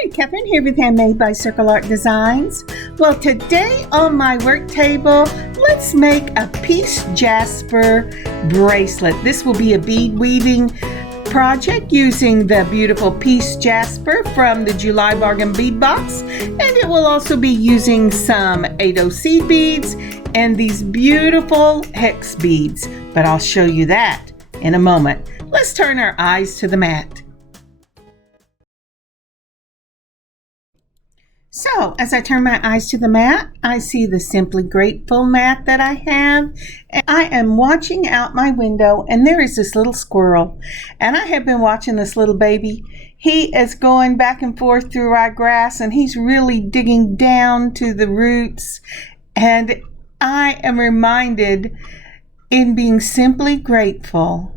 Hi, Kathryn here with Handmade by circleartdesigns. Well, today on my work table, let's make a Peace Jasper bracelet. This will be a bead weaving project using the beautiful Peace Jasper from the July Bargain Bead Box, and it will also be using some 80 seed beads and these beautiful hex beads, but I'll show you that in a moment. Let's turn our eyes to the mat. So, as I turn my eyes to the mat, I see the Simply Grateful mat that I have. And I am watching out my window, and there is this little squirrel. And I have been watching this little baby. He is going back and forth through our grass, and he's really digging down to the roots. And I am reminded, in being simply grateful,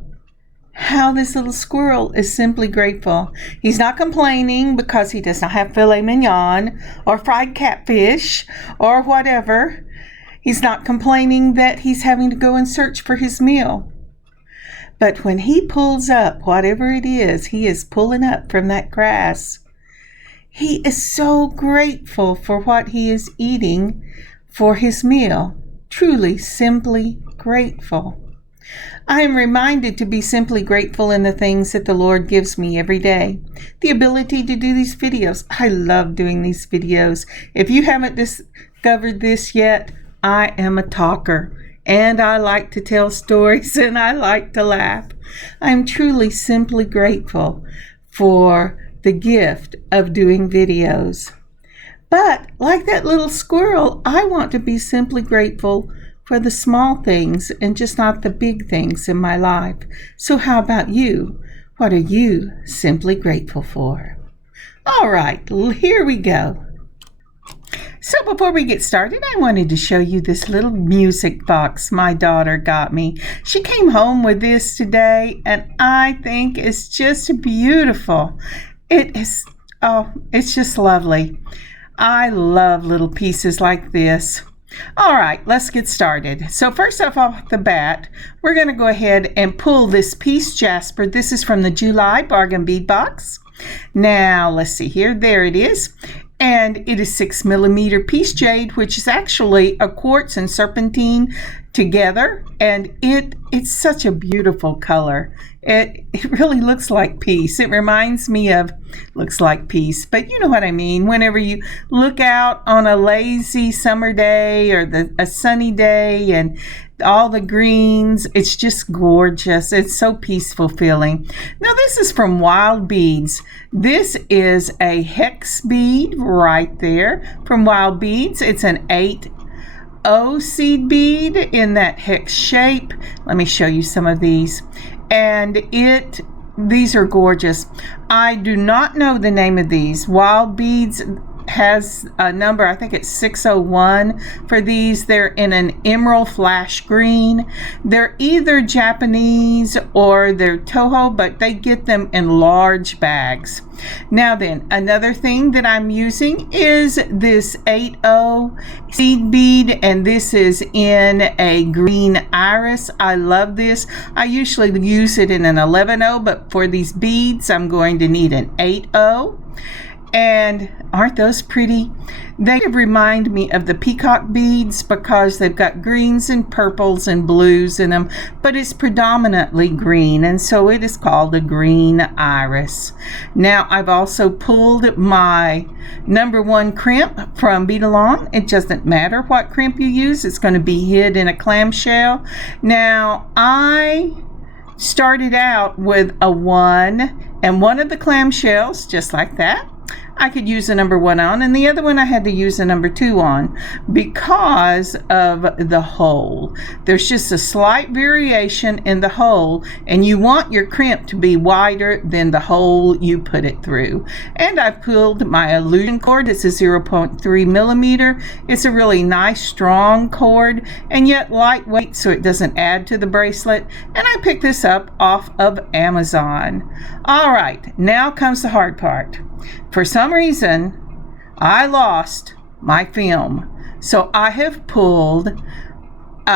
how this little squirrel is simply grateful. He's not complaining because he does not have filet mignon or fried catfish or whatever. He's not complaining that he's having to go and search for his meal. But when he pulls up whatever it is he is pulling up from that grass, he is so grateful for what he is eating for his meal. Truly, simply grateful. I am reminded to be simply grateful in the things that the Lord gives me every day. The ability to do these videos. I love doing these videos. If you haven't discovered this yet, I am a talker, and I like to tell stories, and I like to laugh. I'm truly simply grateful for the gift of doing videos. But like that little squirrel, I want to be simply grateful for the small things and just not the big things in my life. So how about you? What are you simply grateful for? All right, here we go. So before we get started, I wanted to show you this little music box my daughter got me. She came home with this today, and I think it's just beautiful. It is, it's just lovely. I love little pieces like this. All right, let's get started. So first off the bat, we're going to go ahead and pull this Peace Jasper. This is from the July Bargain Bead Box. Now, let's see here. There it is. And it is 6mm Peace Jade, which is actually a quartz and serpentine together. And it's such a beautiful color. It really looks like peace. It reminds me of, looks like peace, but you know what I mean. Whenever you look out on a lazy summer day or a sunny day and all the greens, it's just gorgeous. It's so peaceful feeling. Now this is from Wild Beads. This is a hex bead right there from Wild Beads. It's an 80 seed bead in that hex shape. Let me show you some of these. And these are gorgeous. I do not know the name of these. Wild Beads has a number, I think it's 601 for these. They're in an emerald flash green. They're either Japanese or they're Toho, but they get them in large bags. Now then, another thing that I'm using is this 80 seed bead, and this is in a green iris. I love this. I usually use it in an 11-0, but for these beads, I'm going to need an 80. And aren't those pretty? They remind me of the peacock beads because they've got greens and purples and blues in them, but it's predominantly green, and so it is called a green iris. Now I've also pulled my #1 crimp from Bead. It doesn't matter what crimp you use, it's going to be hid in a clamshell. Now I started out with a 1 and one of the clamshells, just like that, I could use a #1 on, and the other one I had to use a #2 on because of the hole. There's just a slight variation in the hole, and you want your crimp to be wider than the hole you put it through. And I've pulled my illusion cord. It's a 0.3mm. It's a really nice strong cord and yet lightweight, so it doesn't add to the bracelet, and I picked this up off of Amazon. All right, now comes the hard part. For some reason, I lost my film. So I have pulled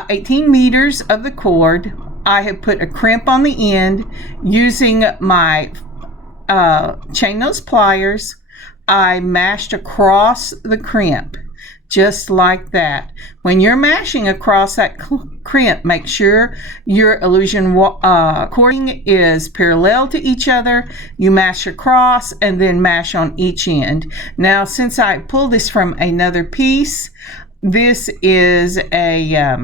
18 meters of the cord. I have put a crimp on the end using my chain nose pliers, I mashed across the crimp, just like that. When you're mashing across that crimp, make sure your illusion cording is parallel to each other. You mash across and then mash on each end. Now, since I pulled this from another piece, this is a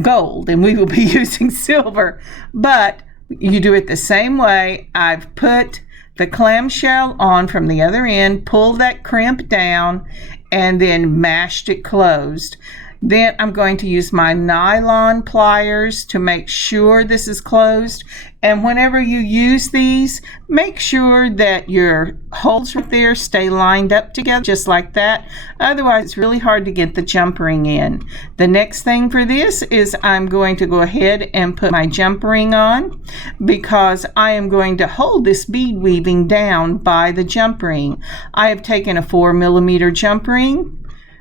gold, and we will be using silver, but you do it the same way. I've put the clamshell on from the other end, pulled that crimp down, and then mashed it closed. Then I'm going to use my nylon pliers to make sure this is closed. And whenever you use these, make sure that your holes right there stay lined up together, just like that. Otherwise, it's really hard to get the jump ring in. The next thing for this is I'm going to go ahead and put my jump ring on, because I am going to hold this bead weaving down by the jump ring. I have taken a 4mm jump ring.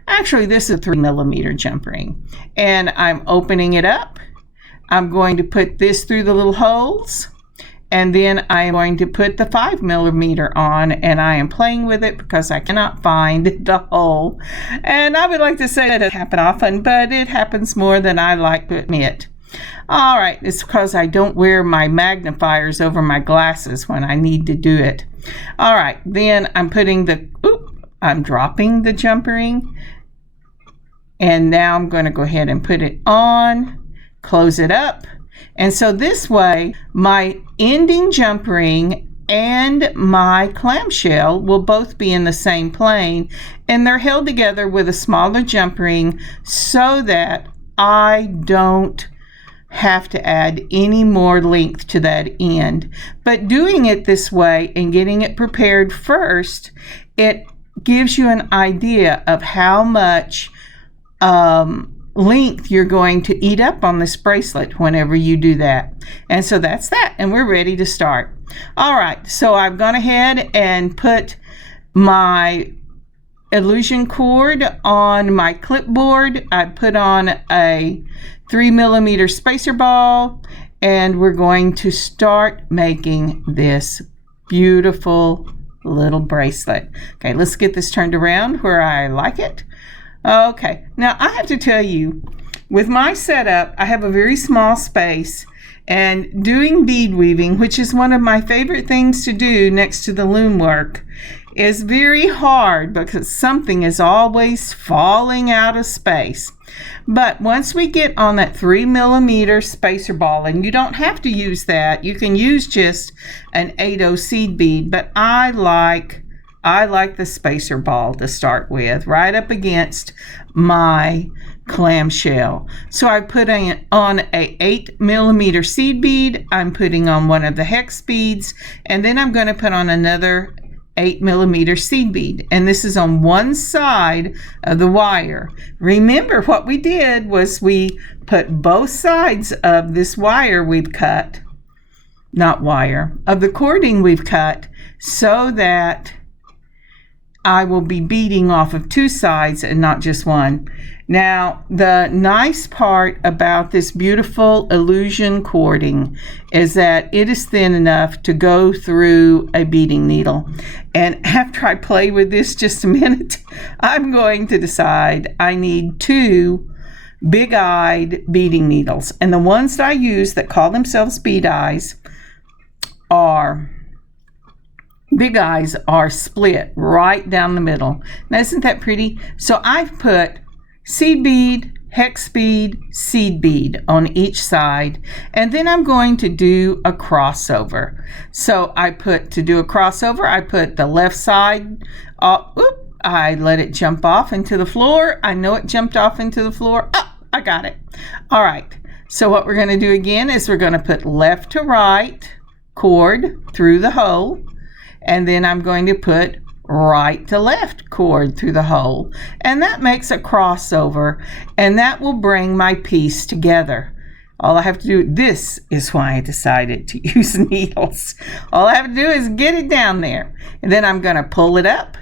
Actually, this is a 3mm jump ring, and I'm opening it up. I'm going to put this through the little holes, and then I am going to put the 5mm on, and I am playing with it because I cannot find the hole. And I would like to say that it happens often, but it happens more than I like to admit. All right, it's because I don't wear my magnifiers over my glasses when I need to do it. All right, then I'm putting I'm dropping the jump ring, and now I'm going to go ahead and put it on, close it up, and so this way my ending jump ring and my clamshell will both be in the same plane, and they're held together with a smaller jump ring so that I don't have to add any more length to that end. But doing it this way and getting it prepared first, it gives you an idea of how much length you're going to eat up on this bracelet whenever you do that. And so that's that, and we're ready to start. All right, so I've gone ahead and put my illusion cord on my clipboard. I put on a 3mm spacer ball, and we're going to start making this beautiful little bracelet. Okay, let's get this turned around where I like it. Okay, now I have to tell you, with my setup, I have a very small space, and doing bead weaving, which is one of my favorite things to do next to the loom work, is very hard because something is always falling out of space. But once we get on that 3mm spacer ball, and you don't have to use that, you can use just an 8/0 seed bead, but I like the spacer ball to start with, right up against my clamshell. So I put on a 8mm seed bead. I'm putting on one of the hex beads, and then I'm going to put on another 8mm seed bead, and this is on one side of the wire. Remember, what we did was we put both sides of this wire we've cut, of the cording we've cut, so that I will be beading off of two sides and not just one. Now, the nice part about this beautiful illusion cording is that it is thin enough to go through a beading needle. And after I play with this just a minute, I'm going to decide I need 2 big-eyed beading needles. And the ones that I use that call themselves bead eyes are... Big eyes are split right down the middle. Now, isn't that pretty? So I've put seed bead, hex bead, seed bead on each side, and then I'm going to do a crossover. So I put the left side, I let it jump off into the floor. I know it jumped off into the floor. Oh, I got it. All right. So what we're going to do again is we're going to put left to right cord through the hole. And then I'm going to put right to left cord through the hole. And that makes a crossover, and that will bring my piece together. All I have to do, this is why I decided to use needles. All I have to do is get it down there. And then I'm going to pull it up,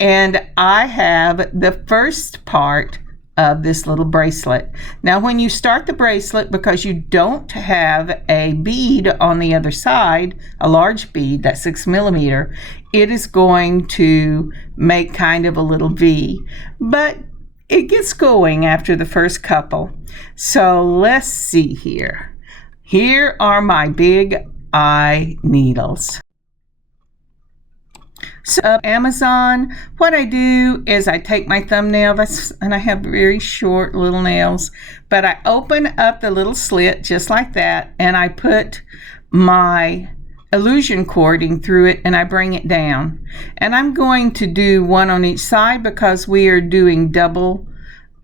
and I have the first part of this little bracelet. Now when you start the bracelet, because you don't have a bead on the other side, a large bead, that's 6 millimeter, it is going to make kind of a little V, but it gets going after the first couple. So let's see here. Here are my big eye needles. So Amazon, what I do is I take my thumbnail, and I have very short little nails, but I open up the little slit just like that, and I put my illusion cording through it, and I bring it down. And I'm going to do one on each side because we are doing double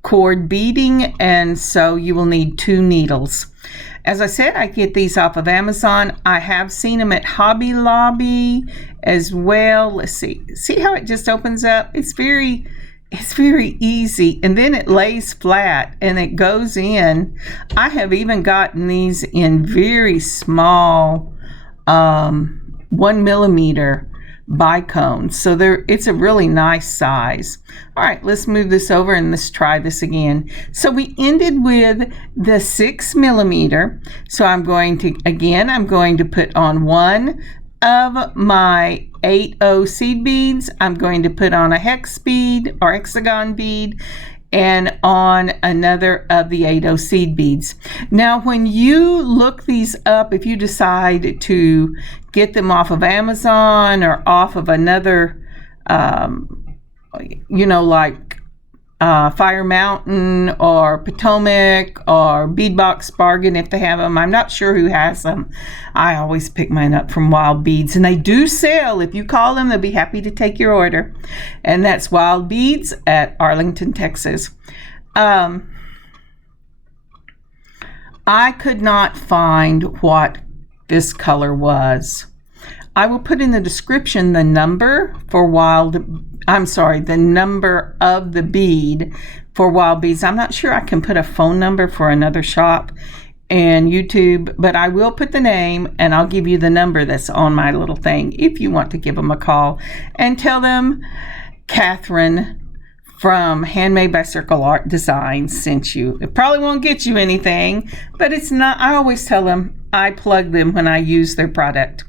cord beading, and so you will need 2 needles. As I said, I get these off of Amazon. I have seen them at Hobby Lobby as well. Let's see how it just opens up. It's very easy, and then it lays flat and it goes in. I have even gotten these in very small 1 millimeter bicones, so it's a really nice size. All right, let's move this over and let's try this again. So we ended with the 6 millimeter, so I'm going to put on one of my 8/0 seed beads. I'm going to put on a hex bead or hexagon bead, and on another of the 8/0 seed beads. Now when you look these up, if you decide to get them off of Amazon or off of another like Fire Mountain or Potomac or Beadbox Bargain, if they have them. I'm not sure who has them. I always pick mine up from Wild Beads, and they do sell. If you call them, they'll be happy to take your order. And that's Wild Beads at Arlington, Texas. I could not find what this color was. I will put in the description the number the number of the bead for Wild Beads. I'm not sure I can put a phone number for another shop and YouTube, but I will put the name, and I'll give you the number that's on my little thing if you want to give them a call and tell them Kathryn from Handmade by CircleartDesigns sent you. It probably won't get you anything, but it's not. I always tell them I plug them when I use their product.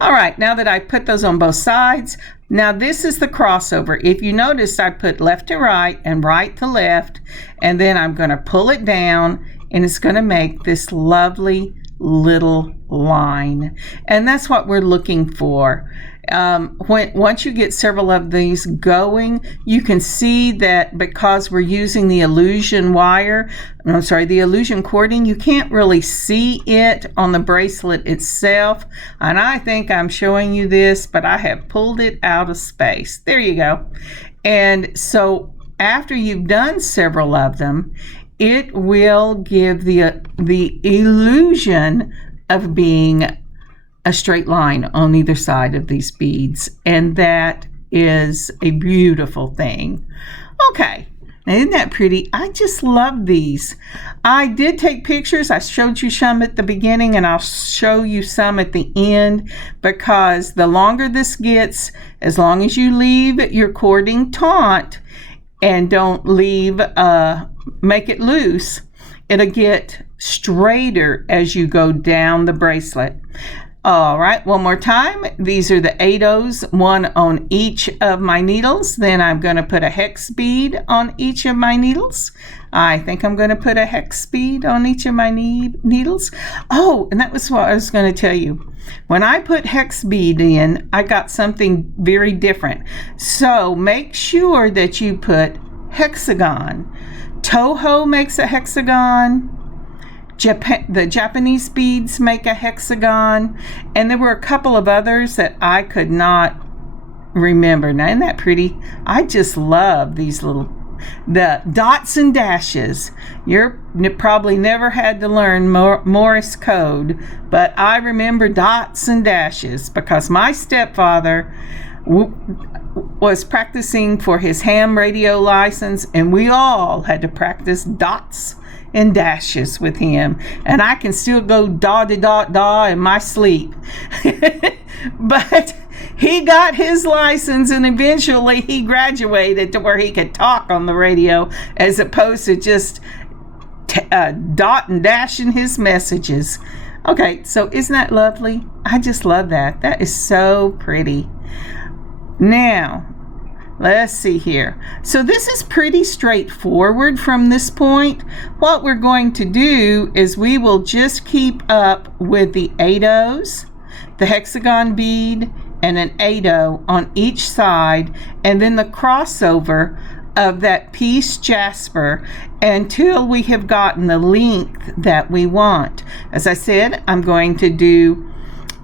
All right, now that I put those on both sides, now this is the crossover. If you notice, I put left to right and right to left, and then I'm going to pull it down, and it's going to make this lovely little line. And that's what we're looking for. Once you get several of these going, you can see that because we're using the illusion cording, you can't really see it on the bracelet itself. And I think I'm showing you this, but I have pulled it out of space. There you go. And so after you've done several of them, it will give the illusion of being a straight line on either side of these beads, and that is a beautiful thing. Okay, now isn't that pretty? I just love these. I did take pictures. I showed you some at the beginning, and I'll show you some at the end, because the longer this gets, as long as you leave your cording taut and don't make it loose, it'll get straighter as you go down the bracelet. All right, one more time. These are the 8/0s, one on each of my needles. Then I'm going to put a hex bead on each of my needles. I think I'm going to put a hex bead on each of my needles. Oh, and that was what I was going to tell you. When I put hex bead in, I got something very different. So make sure that you put hexagon. Toho makes a hexagon. The Japanese beads make a hexagon, and there were a couple of others that I could not remember. Now, isn't that pretty? I just love these the dots and dashes. You're probably never had to learn Morse code, but I remember dots and dashes because my stepfather was practicing for his ham radio license, and we all had to practice dots and dashes with him, and I can still go da-da-da-da in my sleep. But he got his license, and eventually he graduated to where he could talk on the radio as opposed to just dot and dashing his messages. Okay, so isn't that lovely? I just love that. That is so pretty. Now, let's see here. So this is pretty straightforward from this point. What we're going to do is we will just keep up with the 8-ohs, the hexagon bead, and an 8-oh on each side, and then the crossover of that Peace Jasper until we have gotten the length that we want. As I said, I'm going to do,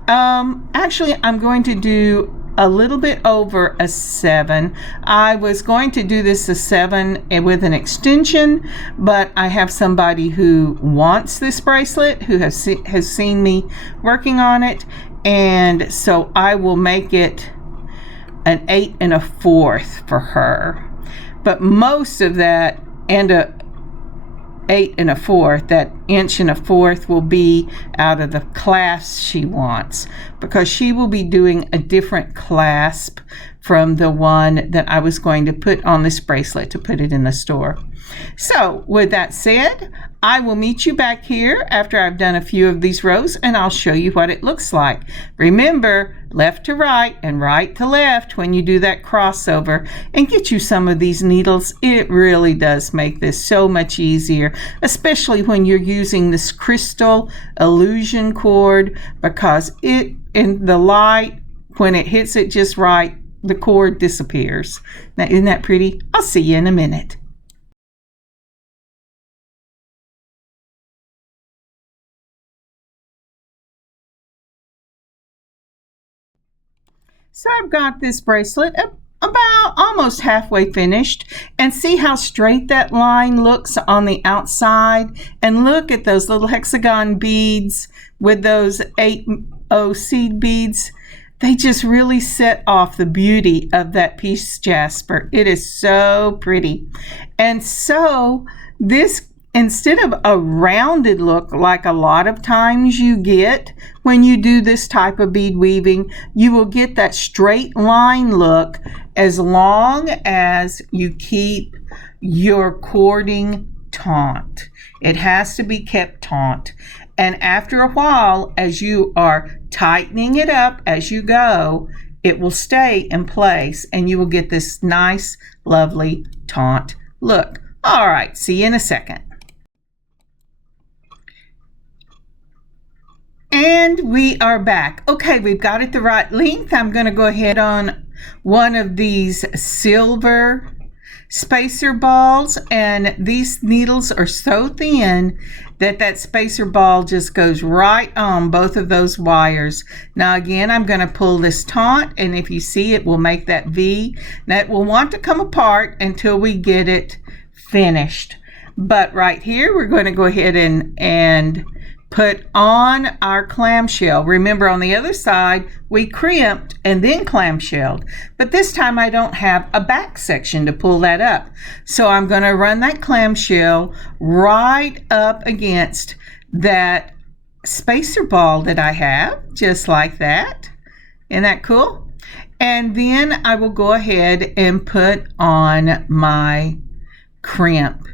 actually I'm going to do a little bit over a 7. I was going to do this a 7 with an extension, but I have somebody who wants this bracelet, who has seen me working on it, and so I will make it an 8 1/4 for her. But most of that, and a 8 1/4, that 1 1/4 will be out of the clasp she wants, because she will be doing a different clasp from the one that I was going to put on this bracelet to put it in the store. So with that said, I will meet you back here after I've done a few of these rows, and I'll show you what it looks like. Remember, left to right and right to left when you do that crossover, and get you some of these needles. It really does make this so much easier, especially when you're using this crystal illusion cord, because it, in the light, when it hits it just right, the cord disappears. Now, isn't that pretty? I'll see you in a minute. So I've got this bracelet about almost halfway finished, and see how straight that line looks on the outside, and look at those little hexagon beads with those 8-oh seed beads. They just really set off the beauty of that Peace Jasper. It is so pretty. And so this, instead of a rounded look like a lot of times you get when you do this type of bead weaving, you will get that straight line look as long as you keep your cording taut. It has to be kept taut. And after a while, as you are tightening it up as you go, it will stay in place, and you will get this nice, lovely taut look. All right, see you in a second. And we are back. Okay, we've got it the right length. I'm going to go ahead on one of these silver spacer balls, and these needles are so thin that that spacer ball just goes right on both of those wires. Now again, I'm going to pull this taut, and if you see, it will make that V. Now it will want to come apart until we get it finished. But right here, we're going to go ahead and put on our clamshell. Remember, on the other side, we crimped and then clamshelled. But this time I don't have a back section to pull that up. So I'm going to run that clamshell right up against that spacer ball that I have, just like that. Isn't that cool? And then I will go ahead and put on my crimp.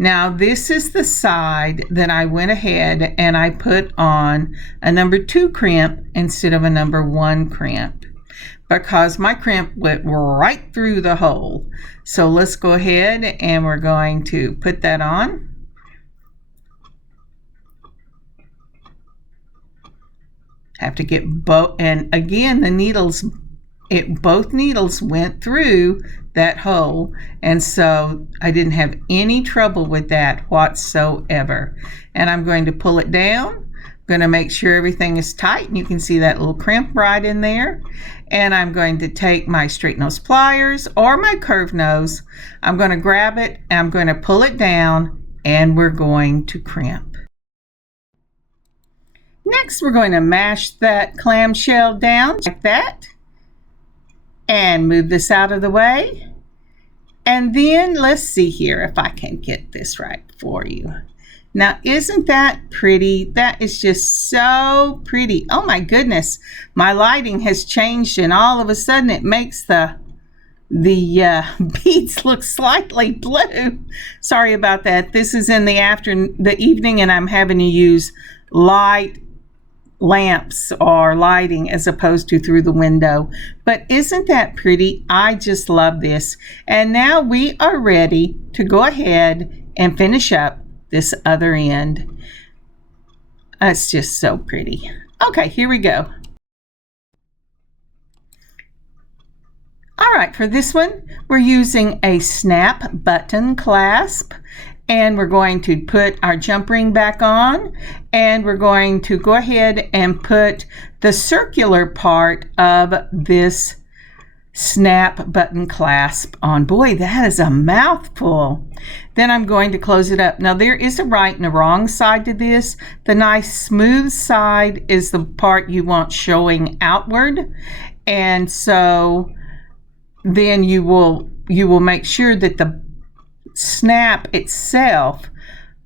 Now this is the side that I went ahead and I put on a number 2 crimp instead of a number 1 crimp, because my crimp went right through the hole. So let's go ahead and we're going to put that on. Have to get both, and again the needles, both needles went through that hole, and so I didn't have any trouble with that whatsoever. And I'm going to pull it down. I'm going to make sure everything is tight, and you can see that little crimp right in there. And I'm going to take my straight nose pliers or my curved nose. I'm going to grab it and I'm going to pull it down, and we're going to crimp. Next, we're going to mash that clamshell down like that, and move this out of the way. And then let's see here if I can get this right for you. Now, isn't that pretty? That is just so pretty. Oh my goodness, my lighting has changed and all of a sudden it makes the beads look slightly blue. Sorry about that. This is in the evening and I'm having to use light lamps or lighting as opposed to through the window. But isn't that pretty? I just love this. And now we are ready to go ahead and finish up this other end. It's just so pretty. Okay, here we go. All right, for this one, we're using a snap button clasp, and we're going to put our jump ring back on, and we're going to go ahead and put the circular part of this snap button clasp on. Boy, that is a mouthful. Then I'm going to close it up. Now there is a right and a wrong side to this. The nice smooth side is the part you want showing outward, and so then you will make sure that the snap itself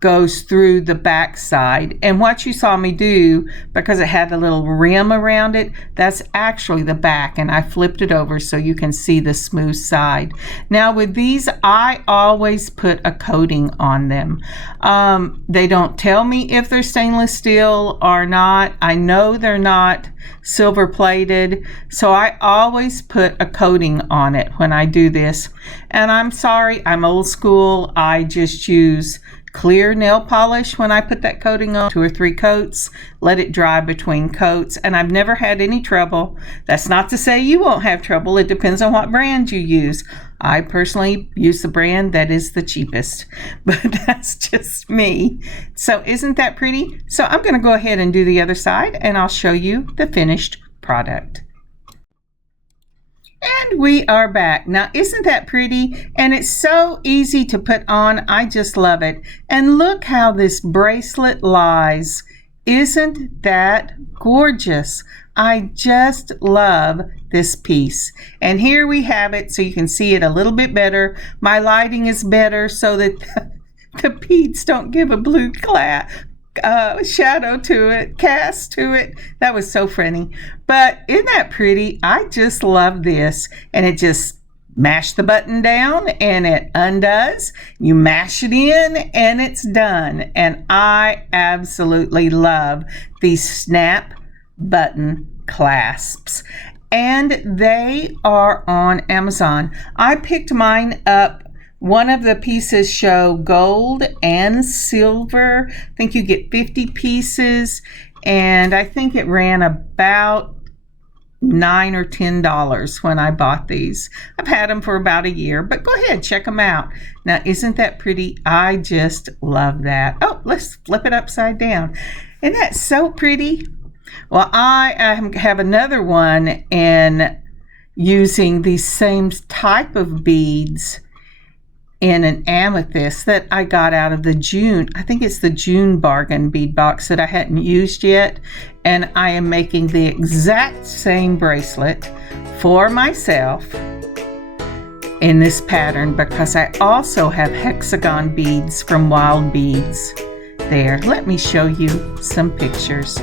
goes through the back side. And what you saw me do, because it had a little rim around it, that's actually the back, and I flipped it over so you can see the smooth side. Now with these, I always put a coating on them. They don't tell me if they're stainless steel or not. I know they're not silver plated, so I always put a coating on it when I do this. And I'm sorry, I'm old school. I just use clear nail polish when I put that coating on, 2 or 3 coats, let it dry between coats, and I've never had any trouble. That's not to say you won't have trouble. It depends on what brand you use. I personally use the brand that is the cheapest, but that's just me. So isn't that pretty? So I'm going to go ahead and do the other side, and I'll show you the finished product. And we are back. Now, isn't that pretty? And it's so easy to put on. I just love it. And look how this bracelet lies. Isn't that gorgeous? I just love this piece. And here we have it so you can see it a little bit better. My lighting is better so that the beads don't give a blue shadow to it, cast to it. That was so funny. But isn't that pretty? I just love this. And it just mash the button down and it undoes. You mash it in and it's done. And I absolutely love these snap button clasps. And they are on Amazon. I picked mine up. One of the pieces show gold and silver. I think you get 50 pieces, and I think it ran about $9 or $10 when I bought these. I've had them for about a year, but go ahead, check them out. Now, isn't that pretty? I just love that. Oh, let's flip it upside down. Isn't that so pretty? Well, I have another one in using these same type of beads in an amethyst that I got out of the June. I think it's the June bargain bead box that I hadn't used yet. And I am making the exact same bracelet for myself in this pattern because I also have hexagon beads from Wild Beads there. Let me show you some pictures.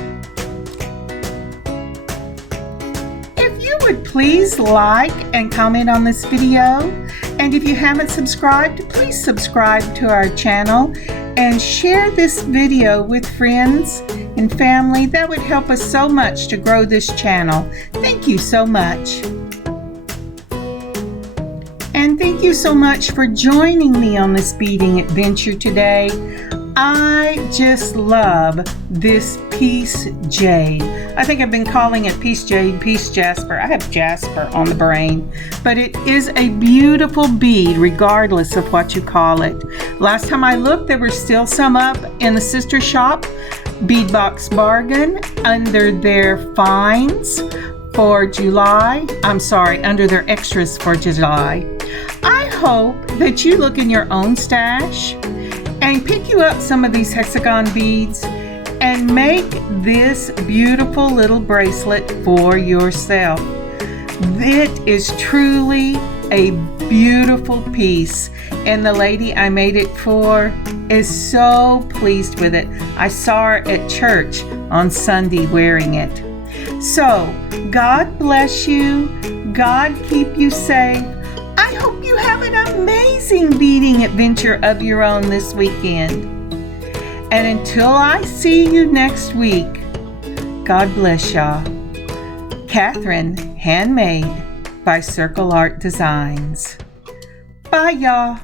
If you would please like and comment on this video. And if you haven't subscribed, please subscribe to our channel and share this video with friends and family. That would help us so much to grow this channel. Thank you so much. And thank you so much for joining me on this beading adventure today. I just love this Peace Jade. I think I've been calling it Peace Jade, Peace Jasper. I have Jasper on the brain, but it is a beautiful bead regardless of what you call it. Last time I looked, there were still some up in the sister shop, Bead Box Bargain, under their finds for July. Under their extras for July. I hope that you look in your own stash and pick you up some of these hexagon beads and make this beautiful little bracelet for yourself. It is truly a beautiful piece, and the lady I made it for is so pleased with it. I saw her at church on Sunday wearing it. So, God bless you. God keep you safe. I hope you have an amazing beading adventure of your own this weekend. And until I see you next week, God bless y'all. Kathryn, Handmade by Circle Art Designs. Bye, y'all.